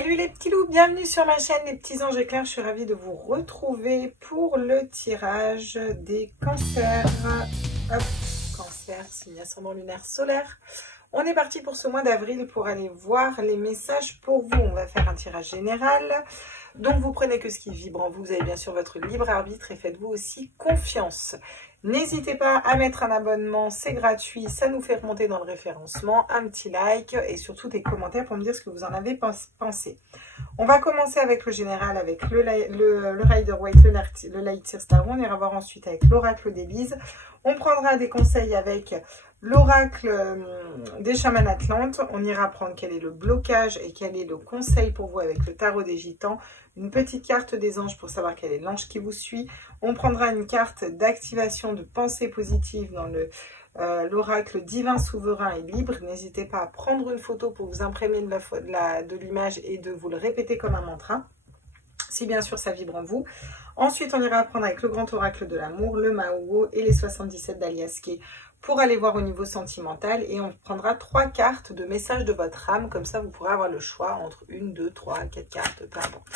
Salut les petits loups, bienvenue sur ma chaîne les petits anges éclairs. Je suis ravie de vous retrouver pour le tirage des cancers. Hop, cancer, signe ascendant lunaire solaire. On est parti pour ce mois d'avril pour aller voir les messages pour vous. On va faire un tirage général. Donc vous prenez que ce qui vibre en vous. Vous avez bien sûr votre libre arbitre et faites-vous aussi confiance. N'hésitez pas à mettre un abonnement, c'est gratuit, ça nous fait remonter dans le référencement, un petit like et surtout des commentaires pour me dire ce que vous en avez pensé. On va commencer avec le général, avec le Rider Waite, le Light Seer Star. On ira voir ensuite avec l'oracle d'Élise. On prendra des conseils avec l'oracle des chamans atlantes. On ira prendre quel est le blocage et quel est le conseil pour vous avec le tarot des gitans. Une petite carte des anges pour savoir quel est l'ange qui vous suit. On prendra une carte d'activation de pensée positive dans l'oracle divin, souverain et libre. N'hésitez pas à prendre une photo pour vous imprégner de l'image et de vous le répéter comme un mantra. Si bien sûr ça vibre en vous. Ensuite, on ira apprendre avec le grand oracle de l'amour, le Mahuo et les 77 d'Aliaske pour aller voir au niveau sentimental. Et on prendra 3 cartes de messages de votre âme. Comme ça, vous pourrez avoir le choix entre 1, 2, 3, 4 cartes, peu importe.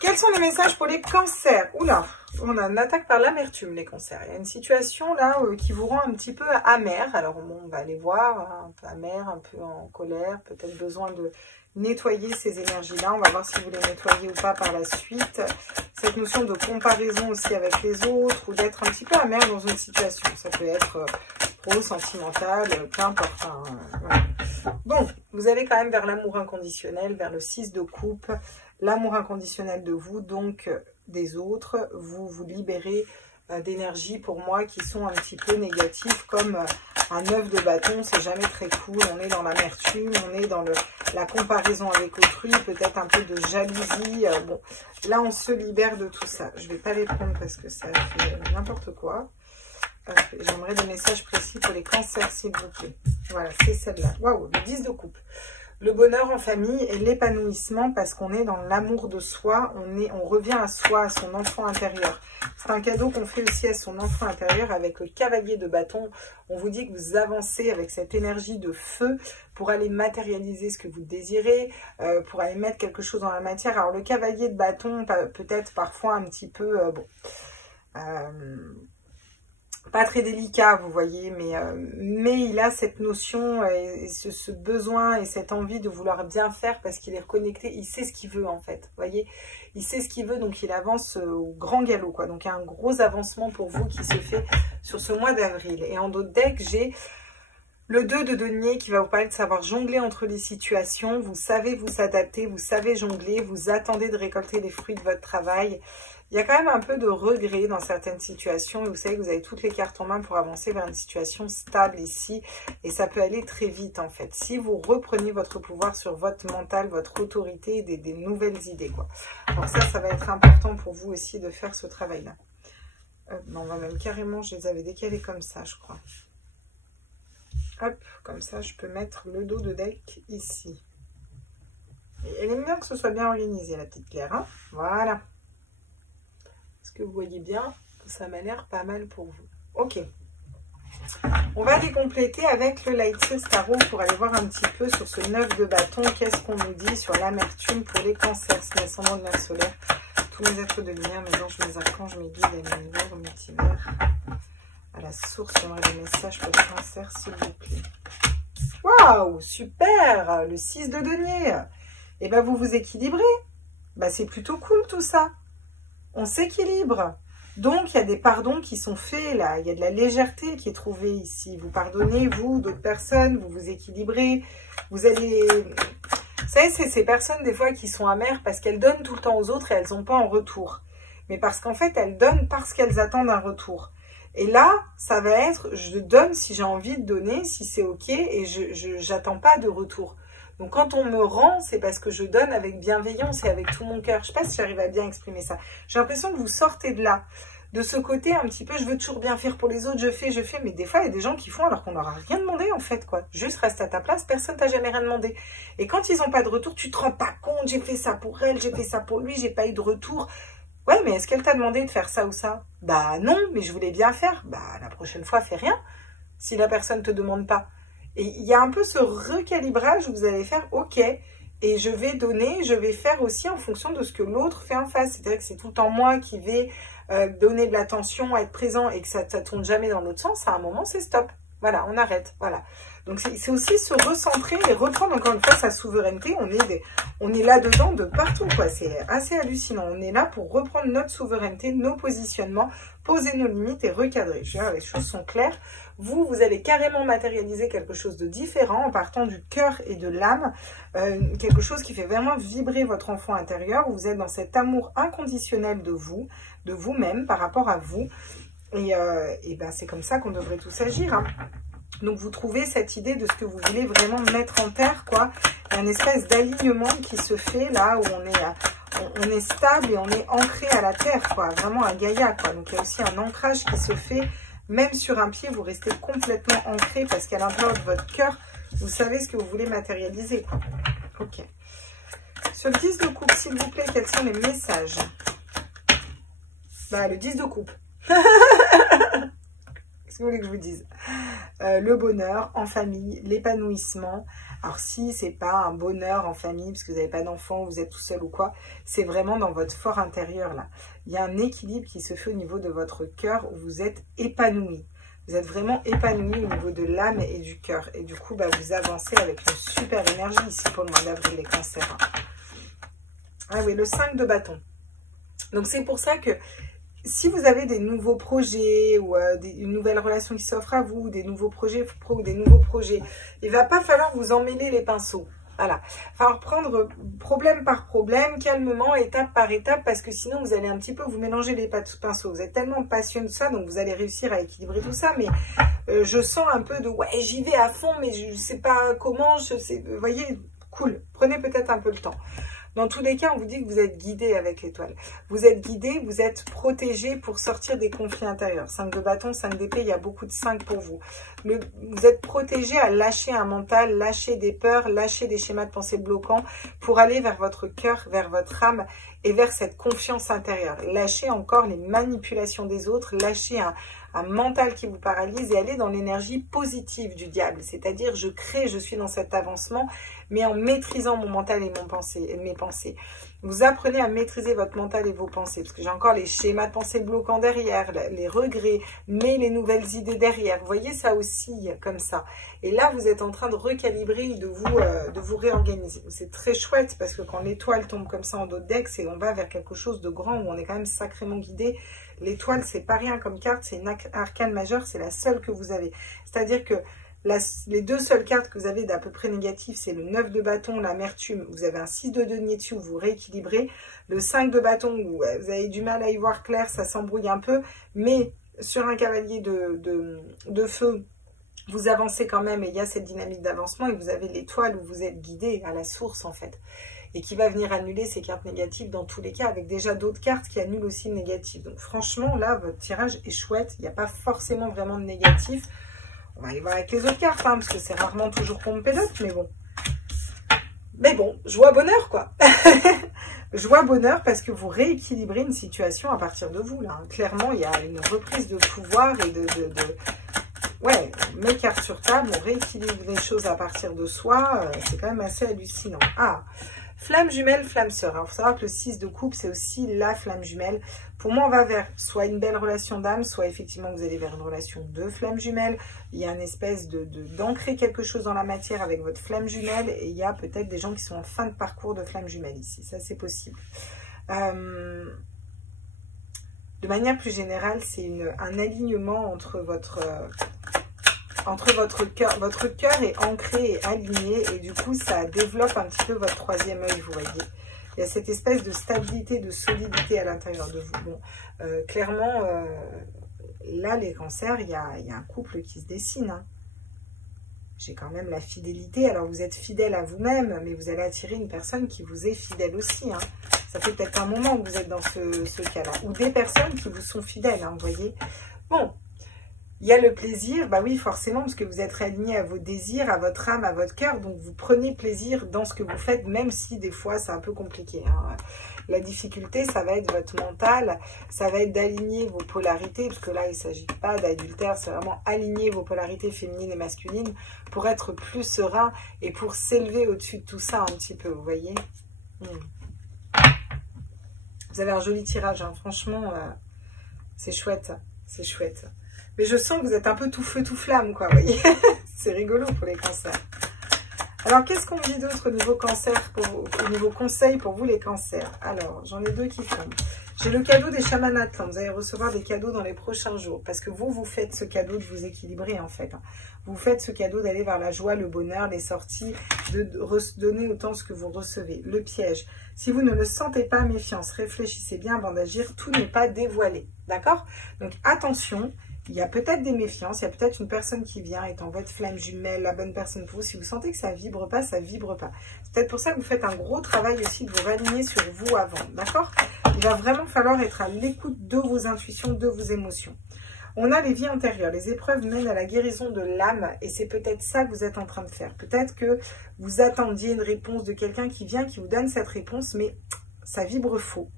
Quels sont les messages pour les cancers? Oula, on a une attaque par l'amertume, les cancers. Il y a une situation là qui vous rend un petit peu amer. Alors, bon, on va aller voir, hein, un peu amer, un peu en colère, peut-être besoin de nettoyer ces énergies-là. On va voir si vous les nettoyez ou pas par la suite. Cette notion de comparaison aussi avec les autres ou d'être un petit peu amer dans une situation. Ça peut être pro, sentimental, peu importe. Hein, voilà. Bon, vous allez quand même vers l'amour inconditionnel, vers le 6 de coupe. L'amour inconditionnel de vous, donc des autres. Vous vous libérez d'énergies pour moi qui sont un petit peu négatives, comme un 9 de bâton, c'est jamais très cool. On est dans l'amertume, on est dans la comparaison avec autrui, peut-être un peu de jalousie. Bon, là on se libère de tout ça. Je vais pas les prendre parce que ça fait n'importe quoi. J'aimerais des messages précis pour les cancers, s'il vous plaît. Voilà, c'est celle-là. Waouh, le 10 de coupe. Le bonheur en famille et l'épanouissement parce qu'on est dans l'amour de soi, on revient à soi, à son enfant intérieur. C'est un cadeau qu'on fait aussi à son enfant intérieur avec le cavalier de bâton. On vous dit que vous avancez avec cette énergie de feu pour aller matérialiser ce que vous désirez, pour aller mettre quelque chose dans la matière. Alors le cavalier de bâton, peut-être parfois un petit peu... pas très délicat, vous voyez, mais il a cette notion et ce besoin et cette envie de vouloir bien faire parce qu'il est reconnecté, il sait ce qu'il veut en fait, vous voyez, il sait ce qu'il veut, donc il avance au grand galop, quoi. Donc il y a un gros avancement pour vous qui se fait sur ce mois d'avril. Et en d'autres decks, j'ai le 2 de denier qui va vous parler de savoir jongler entre les situations, vous savez vous adapter, vous savez jongler, vous attendez de récolter les fruits de votre travail. Il y a quand même un peu de regret dans certaines situations et vous savez que vous avez toutes les cartes en main pour avancer vers une situation stable ici et ça peut aller très vite en fait. Si vous reprenez votre pouvoir sur votre mental, votre autorité, des nouvelles idées quoi. Alors ça va être important pour vous aussi de faire ce travail-là. On va même carrément, je les avais décalés comme ça je crois. Hop, comme ça je peux mettre le dos de deck ici. Et elle aime bien que ce soit bien organisé la petite Claire, hein. Voilà. Est-ce que vous voyez bien? Ça m'a l'air pas mal pour vous. Ok. On va les compléter avec le Light Seer Tarot pour aller voir un petit peu sur ce 9 de bâton. Qu'est-ce qu'on nous dit sur l'amertume pour les cancers, c'est l'ascendant de la solaire. Tous mes êtres de lumière, mes anges, mes archanges, mes guides et mes univers, multivers. À la source, j'aimerais des messages pour les cancers, s'il vous plaît. Waouh, super! Le 6 de denier. Et ben vous vous équilibrez. Ben, c'est plutôt cool tout ça. On s'équilibre. Donc, il y a des pardons qui sont faits là. Il y a de la légèreté qui est trouvée ici. Vous pardonnez, vous, d'autres personnes, vous vous équilibrez. Vous allez... Vous savez, c'est ces personnes des fois qui sont amères parce qu'elles donnent tout le temps aux autres et elles n'ont pas en retour. Mais parce qu'en fait, elles donnent parce qu'elles attendent un retour. Et là, ça va être, je donne si j'ai envie de donner, si c'est ok et je n'attends pas de retour. Donc, quand on me rend, c'est parce que je donne avec bienveillance et avec tout mon cœur. Je ne sais pas si j'arrive à bien exprimer ça. J'ai l'impression que vous sortez de là, de ce côté un petit peu, je veux toujours bien faire pour les autres, je fais. Mais des fois, il y a des gens qui font alors qu'on n'aura rien demandé en fait, quoi. Juste reste à ta place, personne t'a jamais rien demandé. Et quand ils n'ont pas de retour, tu te rends pas compte, j'ai fait ça pour elle, j'ai fait ça pour lui, j'ai pas eu de retour. Ouais, mais est-ce qu'elle t'a demandé de faire ça ou ça? Bah non, mais je voulais bien faire. Bah la prochaine fois, fais rien si la personne te demande pas. Et il y a un peu ce recalibrage où vous allez faire, ok, Et je vais donner, je vais faire aussi en fonction de ce que l'autre fait en face. C'est-à-dire que c'est tout le temps moi qui vais donner de l'attention, être présent et que ça ne tourne jamais dans l'autre sens. À un moment, c'est stop. Voilà, on arrête. Voilà. Donc, c'est aussi se recentrer et reprendre encore une fois sa souveraineté. On est là-dedans de partout, quoi. C'est assez hallucinant. On est là pour reprendre notre souveraineté, nos positionnements, poser nos limites et recadrer. Je veux dire, les choses sont claires. Vous allez carrément matérialiser quelque chose de différent en partant du cœur et de l'âme. Quelque chose qui fait vraiment vibrer votre enfant intérieur. Vous êtes dans cet amour inconditionnel de vous, de vous-même par rapport à vous. Et ben, c'est comme ça qu'on devrait tous agir, hein. Donc, vous trouvez cette idée de ce que vous voulez vraiment mettre en terre, quoi. Il y a une espèce d'alignement qui se fait là où on est stable et on est ancré à la terre, quoi. Vraiment un Gaïa, quoi. Donc, il y a aussi un ancrage qui se fait. Même sur un pied, vous restez complètement ancré parce qu'à l'intérieur de votre cœur, vous savez ce que vous voulez matérialiser, quoi. Ok. Sur le 10 de coupe, s'il vous plaît, quels sont les messages? Bah, le 10 de coupe. Qu'est-ce que vous voulez que je vous dise? Le bonheur en famille, l'épanouissement. Alors si c'est pas un bonheur en famille parce que vous n'avez pas d'enfant, vous êtes tout seul ou quoi, c'est vraiment dans votre fort intérieur là. Il y a un équilibre qui se fait au niveau de votre cœur où vous êtes épanoui. Vous êtes vraiment épanoui au niveau de l'âme et du cœur. Et du coup, bah, vous avancez avec une super énergie ici pour le mois d'avril, les cancers. Ah oui, le 5 de bâton. Donc c'est pour ça que si vous avez des nouveaux projets ou une nouvelle relation qui s'offre à vous, des nouveaux projets ou des nouveaux projets, il va pas falloir vous emmêler les pinceaux. Voilà. Il va falloir prendre problème par problème, calmement, étape par étape, parce que sinon vous allez un petit peu vous mélanger les pinceaux. Vous êtes tellement passionné de ça, donc vous allez réussir à équilibrer tout ça, mais je sens un peu de ouais, j'y vais à fond, mais je sais pas comment, vous voyez, cool. Prenez peut-être un peu le temps. Dans tous les cas, on vous dit que vous êtes guidé avec l'étoile. Vous êtes guidé, vous êtes protégé pour sortir des conflits intérieurs. 5 de bâton, 5 d'épée, il y a beaucoup de 5 pour vous. Vous êtes protégé à lâcher un mental, lâcher des peurs, lâcher des schémas de pensée bloquants pour aller vers votre cœur, vers votre âme et vers cette confiance intérieure. Lâchez encore les manipulations des autres, lâchez un mental qui vous paralyse et aller dans l'énergie positive du diable. C'est-à-dire, je crée, je suis dans cet avancement, mais en maîtrisant mon mental et mes pensées. Vous apprenez à maîtriser votre mental et vos pensées, parce que j'ai encore les schémas de pensée bloquants derrière, les regrets, mais les nouvelles idées derrière. Vous voyez, ça oscille comme ça. Et là, vous êtes en train de recalibrer, de vous réorganiser. C'est très chouette, parce que quand l'étoile tombe comme ça en dos de deck, on va vers quelque chose de grand, où on est quand même sacrément guidé. L'étoile, c'est pas rien comme carte, c'est une arcane majeure, c'est la seule que vous avez. C'est-à-dire que les deux seules cartes que vous avez d'à peu près négatives, c'est le 9 de bâton, l'amertume. Vous avez un 6 de denier dessus, vous rééquilibrez. Le 5 de bâton, où vous avez du mal à y voir clair, ça s'embrouille un peu. Mais sur un cavalier de feu, vous avancez quand même et il y a cette dynamique d'avancement. Et vous avez l'étoile où vous êtes guidé à la source en fait. Et qui va venir annuler ces cartes négatives dans tous les cas, avec déjà d'autres cartes qui annulent aussi le négatif. Donc franchement, là, votre tirage est chouette. Il n'y a pas forcément vraiment de négatif. On va aller voir avec les autres cartes, hein, parce que c'est rarement toujours qu'on me pédote, mais bon. Mais bon, joie bonheur, quoi. Joie bonheur, parce que vous rééquilibrez une situation à partir de vous, là. Hein. Clairement, il y a une reprise de pouvoir et ouais, mes cartes sur table, on rééquilibre les choses à partir de soi. C'est quand même assez hallucinant. Ah, flamme jumelle, flamme sœur. Alors, il faut savoir que le 6 de coupe, c'est aussi la flamme jumelle. Pour moi, on va vers soit une belle relation d'âme, soit effectivement, vous allez vers une relation de flamme jumelle. Il y a une espèce d'ancrer quelque chose dans la matière avec votre flamme jumelle. Et il y a peut-être des gens qui sont en fin de parcours de flamme jumelle ici. Ça, c'est possible. De manière plus générale, c'est un alignement entre votre cœur. Votre cœur est ancré et aligné et du coup, ça développe un petit peu votre troisième œil, vous voyez. Il y a cette espèce de stabilité, de solidité à l'intérieur de vous. Bon, clairement, là, les cancers, il y a un couple qui se dessine. Hein. J'ai quand même la fidélité. Alors, vous êtes fidèle à vous-même, mais vous allez attirer une personne qui vous est fidèle aussi. Hein. Ça fait peut-être un moment que vous êtes dans ce cas-là. Ou des personnes qui vous sont fidèles, hein, vous voyez. Bon, il y a le plaisir, bah oui, forcément, parce que vous êtes réaligné à vos désirs, à votre âme, à votre cœur. Donc, vous prenez plaisir dans ce que vous faites, même si des fois, c'est un peu compliqué. Hein. La difficulté, ça va être votre mental, ça va être d'aligner vos polarités, parce que là, il ne s'agit pas d'adultère, c'est vraiment aligner vos polarités féminines et masculines pour être plus serein et pour s'élever au-dessus de tout ça un petit peu, vous voyez. Vous avez un joli tirage, hein. Franchement, c'est chouette, c'est chouette. Mais je sens que vous êtes un peu tout feu, tout flamme, quoi, vous voyez. C'est rigolo pour les cancers. Alors, qu'est-ce qu'on dit d'autre au niveau cancer, au niveau conseil pour vous les cancers? Alors, j'en ai deux qui tombent. J'ai le cadeau des chamans Atlantes. Vous allez recevoir des cadeaux dans les prochains jours. Parce que vous faites ce cadeau de vous équilibrer, en fait. Vous faites ce cadeau d'aller vers la joie, le bonheur, les sorties, de donner autant ce que vous recevez. Le piège. Si vous ne le sentez pas, méfiance. Réfléchissez bien avant d'agir. Tout n'est pas dévoilé. D'accord? Donc, attention. Il y a peut-être des méfiances, il y a peut-être une personne qui vient étant votre flamme jumelle, la bonne personne pour vous. Si vous sentez que ça vibre pas, ça vibre pas. C'est peut-être pour ça que vous faites un gros travail aussi de vous aligner sur vous avant, d'accord? Il va vraiment falloir être à l'écoute de vos intuitions, de vos émotions. On a les vies antérieures, les épreuves mènent à la guérison de l'âme et c'est peut-être ça que vous êtes en train de faire. Peut-être que vous attendiez une réponse de quelqu'un qui vient, qui vous donne cette réponse, mais ça vibre faux.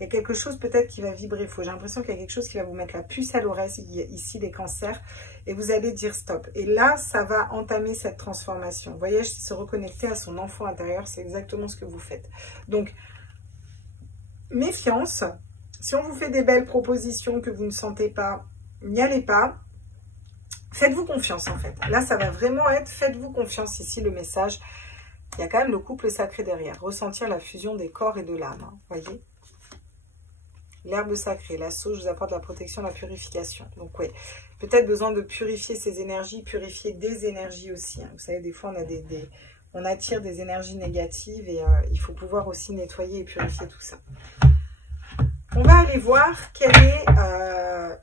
Il y a quelque chose peut-être qui va vibrer faux. J'ai l'impression qu'il y a quelque chose qui va vous mettre la puce à l'oreille, ici les cancers, et vous allez dire stop. Et là, ça va entamer cette transformation. Vous voyez, se reconnecter à son enfant intérieur, c'est exactement ce que vous faites. Donc, méfiance. Si on vous fait des belles propositions que vous ne sentez pas, n'y allez pas. Faites-vous confiance en fait. Là, ça va vraiment être faites-vous confiance ici, le message. Il y a quand même le couple sacré derrière. Ressentir la fusion des corps et de l'âme. Hein, voyez. L'herbe sacrée, la sauge vous apporte la protection, la purification. Donc oui, peut-être besoin de purifier ces énergies, purifier des énergies aussi. Hein. Vous savez, des fois, on attire des énergies négatives et il faut pouvoir aussi nettoyer et purifier tout ça. On va aller voir quel est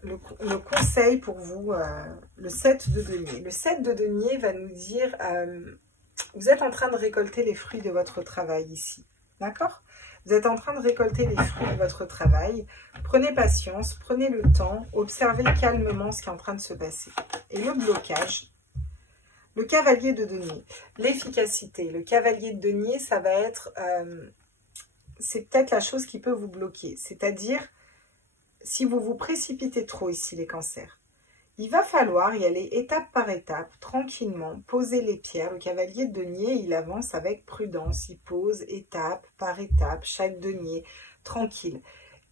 le conseil pour vous, le 7 de denier. Le 7 de denier va nous dire, vous êtes en train de récolter les fruits de votre travail ici. D'accord ? Vous êtes en train de récolter les fruits de votre travail. Prenez patience, prenez le temps, observez calmement ce qui est en train de se passer. Et le blocage, le cavalier de denier, l'efficacité. Le cavalier de denier, ça va être, c'est peut-être la chose qui peut vous bloquer. C'est-à-dire, si vous vous précipitez trop ici, les cancers, il va falloir y aller étape par étape, tranquillement, poser les pierres. Le cavalier de denier, il avance avec prudence. Il pose étape par étape, chaque denier, tranquille.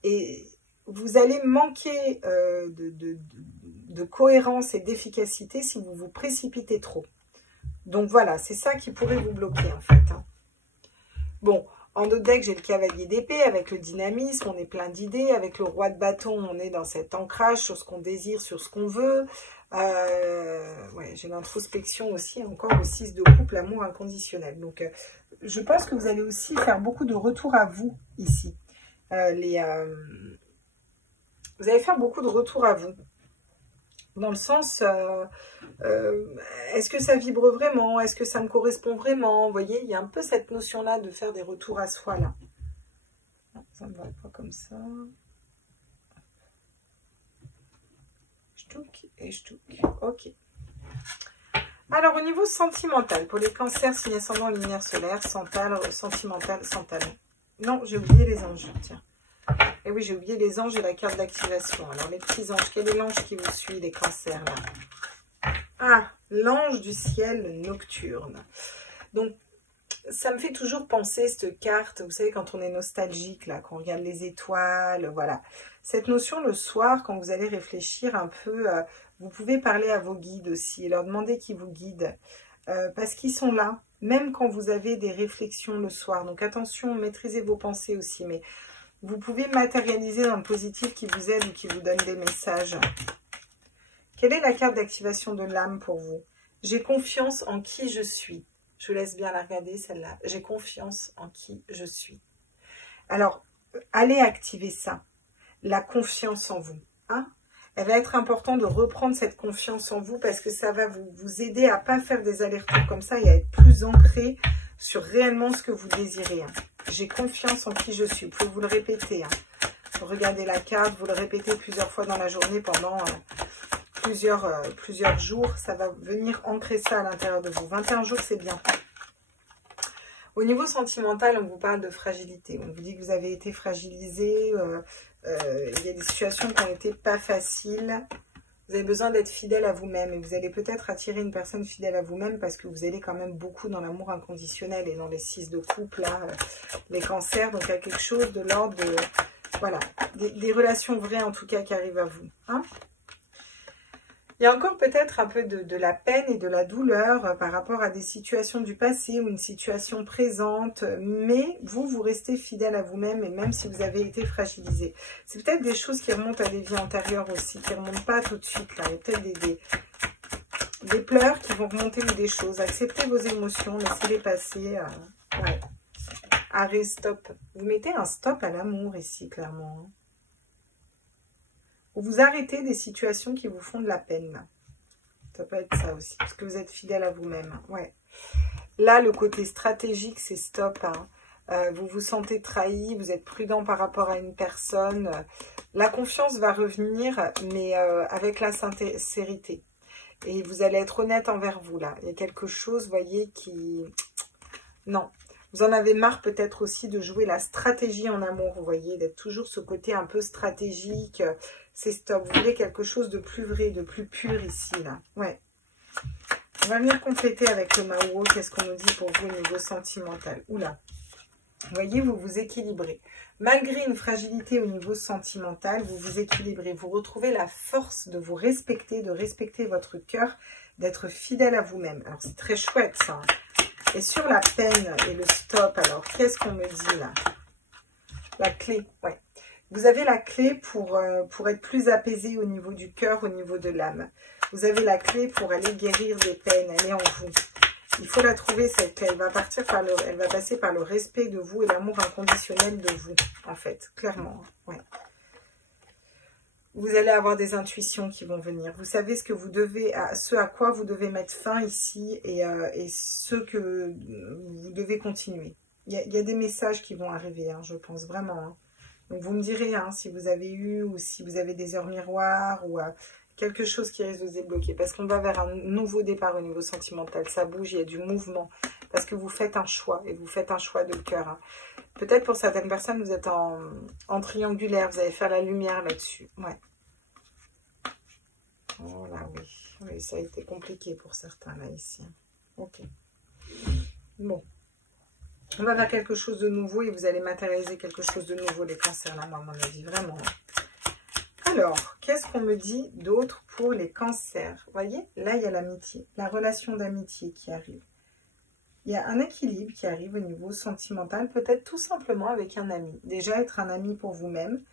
Et vous allez manquer de cohérence et d'efficacité si vous vous précipitez trop. Donc voilà, c'est ça qui pourrait vous bloquer en fait. Hein. Bon, en autre deck, j'ai le cavalier d'épée avec le dynamisme, on est plein d'idées. Avec le roi de bâton, on est dans cet ancrage sur ce qu'on désire, sur ce qu'on veut. Ouais, j'ai l'introspection aussi, encore le 6 de coupe, l'amour inconditionnel. Donc, je pense que vous allez aussi faire beaucoup de retours à vous ici. Vous allez faire beaucoup de retours à vous. Dans le sens, est-ce que ça vibre vraiment? Est-ce que ça me correspond vraiment? Vous voyez, il y a un peu cette notion-là de faire des retours à soi, là. Non, ça ne va pas comme ça. Ch'touk et ch'touk. Ok. Alors, au niveau sentimental, pour les cancers, signe ascendant, lumière solaire, sentimental, sans talent. Non, j'ai oublié les anges, tiens. Et oui, j'ai oublié les anges et la carte d'activation. Alors, les petits anges, quel est l'ange qui vous suit, les cancers, là? Ah, l'ange du ciel nocturne. Donc, ça me fait toujours penser, cette carte, vous savez, quand on est nostalgique, là, quand on regarde les étoiles, voilà. Cette notion, le soir, quand vous allez réfléchir un peu, vous pouvez parler à vos guides aussi, et leur demander qui vous guident, parce qu'ils sont là, même quand vous avez des réflexions le soir. Donc, attention, maîtrisez vos pensées aussi, mais vous pouvez matérialiser dans le positif qui vous aide ou qui vous donne des messages. Quelle est la carte d'activation de l'âme pour vous? J'ai confiance en qui je suis. Je vous laisse bien la regarder, celle-là. J'ai confiance en qui je suis. Alors, allez activer ça. La confiance en vous. Hein? Elle va être important de reprendre cette confiance en vous parce que ça va vous aider à ne pas faire des allers-retours comme ça et à être plus ancré sur réellement ce que vous désirez. Hein. J'ai confiance en qui je suis. Vous pouvez vous le répéter. Hein. Vous regardez la carte, vous le répétez plusieurs fois dans la journée pendant plusieurs jours. Ça va venir ancrer ça à l'intérieur de vous. 21 jours, c'est bien. Au niveau sentimental, on vous parle de fragilité. On vous dit que vous avez été fragilisé. Il y a des situations qui n'ont été pas faciles. Vous avez besoin d'être fidèle à vous-même. Et vous allez peut-être attirer une personne fidèle à vous-même parce que vous allez quand même beaucoup dans l'amour inconditionnel et dans les 6 de couple, là, les cancers. Donc, il y a quelque chose de l'ordre de... Voilà, des relations vraies en tout cas qui arrivent à vous. Hein? Il y a encore peut-être un peu de la peine et de la douleur par rapport à des situations du passé ou une situation présente, mais vous restez fidèle à vous-même et même si vous avez été fragilisé. C'est peut-être des choses qui remontent à des vies antérieures aussi, qui ne remontent pas tout de suite. Là. Il y a peut-être des pleurs qui vont remonter ou des choses. Acceptez vos émotions, laissez-les passer. Ouais. Arrêt, stop. Vous mettez un stop à l'amour ici, clairement. Ou vous arrêtez des situations qui vous font de la peine. Ça peut être ça aussi, parce que vous êtes fidèle à vous-même. Ouais. Là, le côté stratégique, c'est stop. Hein. Vous vous sentez trahi, vous êtes prudent par rapport à une personne. La confiance va revenir, mais avec la sincérité. Et vous allez être honnête envers vous, là. Il y a quelque chose, vous voyez, qui... Non. Vous en avez marre peut-être aussi de jouer la stratégie en amour, vous voyez, d'être toujours ce côté un peu stratégique. C'est stop. Vous voulez quelque chose de plus vrai, de plus pur ici, là. Ouais. On va venir compléter avec le Mao. Qu'est-ce qu'on nous dit pour vous au niveau sentimental? Oula. Vous voyez, vous vous équilibrez. Malgré une fragilité au niveau sentimental, vous vous équilibrez. Vous retrouvez la force de vous respecter, de respecter votre cœur, d'être fidèle à vous-même. Alors, c'est très chouette, ça. Et sur la peine et le stop, alors, qu'est-ce qu'on me dit là? La clé, ouais. Vous avez la clé pour être plus apaisé au niveau du cœur, au niveau de l'âme. Vous avez la clé pour aller guérir des peines, elle est en vous. Il faut la trouver, cette clé. Elle va passer par le respect de vous et l'amour inconditionnel de vous, en fait, clairement. Ouais. Vous allez avoir des intuitions qui vont venir. Vous savez ce que vous devez, ce à quoi vous devez mettre fin ici et ce que vous devez continuer. Il y a des messages qui vont arriver, hein, je pense vraiment. Hein. Donc vous me direz hein, si vous avez eu ou si vous avez des heures miroirs ou quelque chose qui risque de se débloquer. Parce qu'on va vers un nouveau départ au niveau sentimental. Ça bouge, il y a du mouvement. Parce que vous faites un choix et vous faites un choix de cœur. Hein. Peut-être pour certaines personnes, vous êtes en triangulaire. Vous allez faire la lumière là-dessus. Ouais. Oh là, oui. Oui, ça a été compliqué pour certains là ici. Ok. Bon. On va vers quelque chose de nouveau et vous allez matérialiser quelque chose de nouveau, les cancers, là, moi, à mon avis, vraiment. Alors, qu'est-ce qu'on me dit d'autre pour les cancers? Vous voyez, là, il y a l'amitié, la relation d'amitié qui arrive. Il y a un équilibre qui arrive au niveau sentimental, peut-être tout simplement avec un ami. Déjà, être un ami pour vous-même,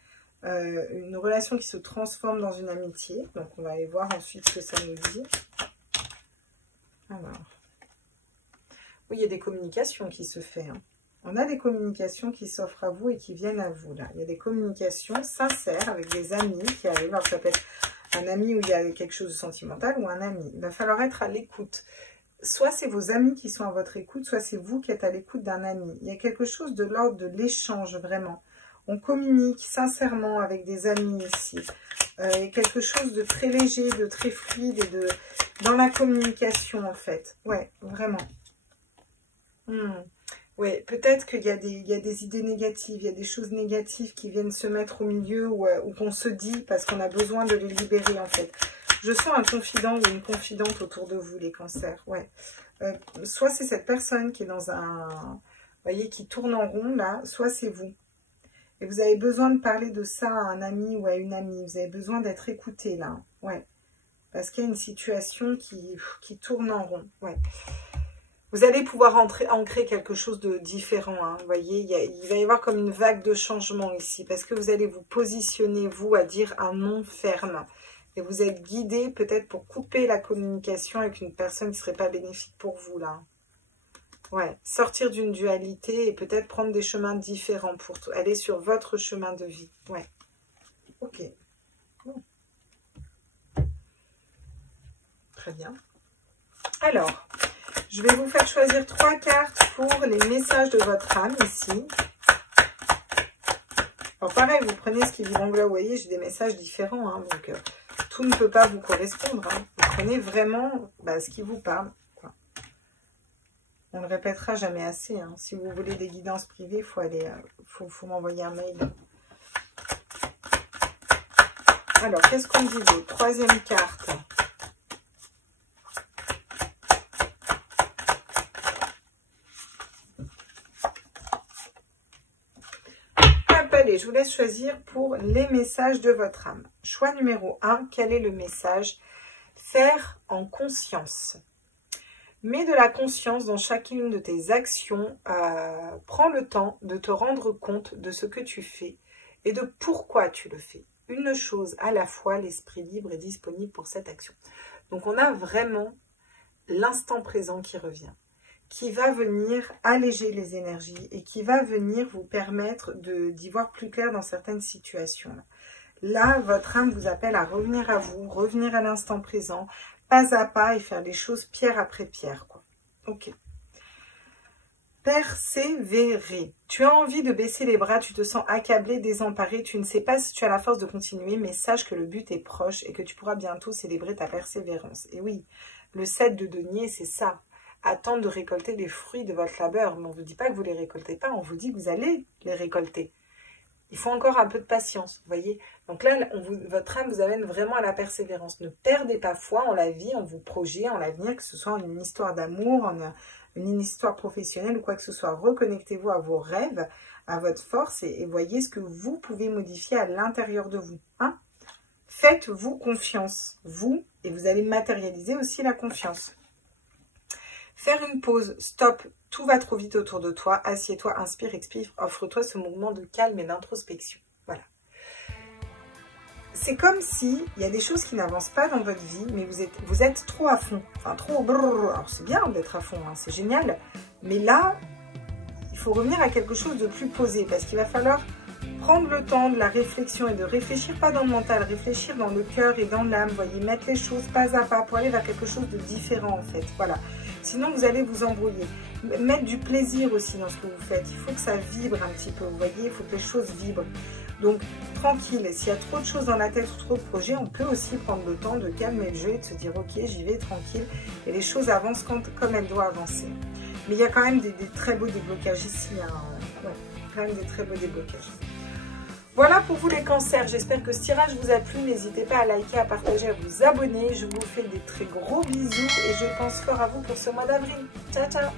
une relation qui se transforme dans une amitié. Donc, on va aller voir ensuite ce que ça nous dit. Alors... Oui, il y a des communications qui se font. Hein. On a des communications qui s'offrent à vous et qui viennent à vous. Là. Il y a des communications sincères avec des amis qui arrivent. Alors, ça peut être un ami où il y a quelque chose de sentimental ou un ami. Il va falloir être à l'écoute. Soit c'est vos amis qui sont à votre écoute, soit c'est vous qui êtes à l'écoute d'un ami. Il y a quelque chose de l'ordre de l'échange, vraiment. On communique sincèrement avec des amis ici. Il y a quelque chose de très léger, de très fluide et dans la communication, en fait. Ouais, vraiment. Oui, peut-être qu'il y a des idées négatives, il y a des choses négatives qui viennent se mettre au milieu ou qu'on se dit parce qu'on a besoin de les libérer en fait. Je sens un confident ou une confidente autour de vous, les cancers. Ouais. Soit c'est cette personne qui est dans un... Vous voyez, qui tourne en rond là, soit c'est vous. Et vous avez besoin de parler de ça à un ami ou à une amie. Vous avez besoin d'être écouté là. Ouais. Parce qu'il y a une situation qui tourne en rond. Ouais. Vous allez pouvoir ancrer quelque chose de différent. Hein. Vous voyez, il va y avoir comme une vague de changement ici. Parce que vous allez vous positionner, vous, à dire un non ferme. Et vous êtes guidé peut-être pour couper la communication avec une personne qui ne serait pas bénéfique pour vous, là. Ouais, sortir d'une dualité et peut-être prendre des chemins différents pour aller sur votre chemin de vie. Ouais. Ok. Bon. Très bien. Alors... je vais vous faire choisir 3 cartes pour les messages de votre âme ici. Alors pareil, vous prenez ce qui vous rend là, vous voyez, j'ai des messages différents. Hein, donc tout ne peut pas vous correspondre. Hein. Vous prenez vraiment ce qui vous parle. Quoi. On ne le répétera jamais assez. Hein. Si vous voulez des guidances privées, il faut aller, faut m'envoyer un mail. Alors, qu'est-ce qu'on dit d'autre? Troisième carte. Allez, je vous laisse choisir pour les messages de votre âme. Choix numéro 1, quel est le message? Faire en conscience. Mets de la conscience dans chacune de tes actions. Prends le temps de te rendre compte de ce que tu fais et de pourquoi tu le fais. Une chose à la fois, l'esprit libre est disponible pour cette action. Donc on a vraiment l'instant présent qui revient, qui va venir alléger les énergies et qui va venir vous permettre d'y voir plus clair dans certaines situations. Là, votre âme vous appelle à revenir à vous, revenir à l'instant présent, pas à pas et faire les choses pierre après pierre, quoi. Ok. Persévérer. Tu as envie de baisser les bras, tu te sens accablé, désemparé, tu ne sais pas si tu as la force de continuer, mais sache que le but est proche et que tu pourras bientôt célébrer ta persévérance. Et oui, le 7 de denier, c'est ça. Attendre de récolter les fruits de votre labeur. Mais on ne vous dit pas que vous ne les récoltez pas, on vous dit que vous allez les récolter. Il faut encore un peu de patience, vous voyez. Donc là, votre âme vous amène vraiment à la persévérance. Ne perdez pas foi en la vie, en vos projets, en l'avenir, que ce soit une histoire d'amour, une histoire professionnelle ou quoi que ce soit. Reconnectez-vous à vos rêves, à votre force et voyez ce que vous pouvez modifier à l'intérieur de vous. Hein? Faites-vous confiance, vous, et vous allez matérialiser aussi la confiance. Faire une pause, stop, tout va trop vite autour de toi, assieds-toi, inspire, expire, offre-toi ce mouvement de calme et d'introspection. Voilà. C'est comme si il y a des choses qui n'avancent pas dans votre vie, mais vous êtes trop à fond, enfin trop brrr. Alors c'est bien d'être à fond, hein, c'est génial, mais là, il faut revenir à quelque chose de plus posé, parce qu'il va falloir prendre le temps de la réflexion et de réfléchir, pas dans le mental, réfléchir dans le cœur et dans l'âme, voyez, mettre les choses pas à pas pour aller vers quelque chose de différent en fait, voilà. Sinon, vous allez vous embrouiller. Mettre du plaisir aussi dans ce que vous faites. Il faut que ça vibre un petit peu, vous voyez, il faut que les choses vibrent. Donc, tranquille. S'il y a trop de choses dans la tête ou trop de projets, on peut aussi prendre le temps de calmer le jeu et de se dire, ok, j'y vais tranquille. Et les choses avancent comme elles doivent avancer. Mais il y a quand même des très beaux déblocages ici. Hein. Ouais, quand même des très beaux déblocages. Voilà pour vous les cancers, j'espère que ce tirage vous a plu, n'hésitez pas à liker, à partager, à vous abonner, je vous fais des très gros bisous et je pense fort à vous pour ce mois d'avril. Ciao ciao.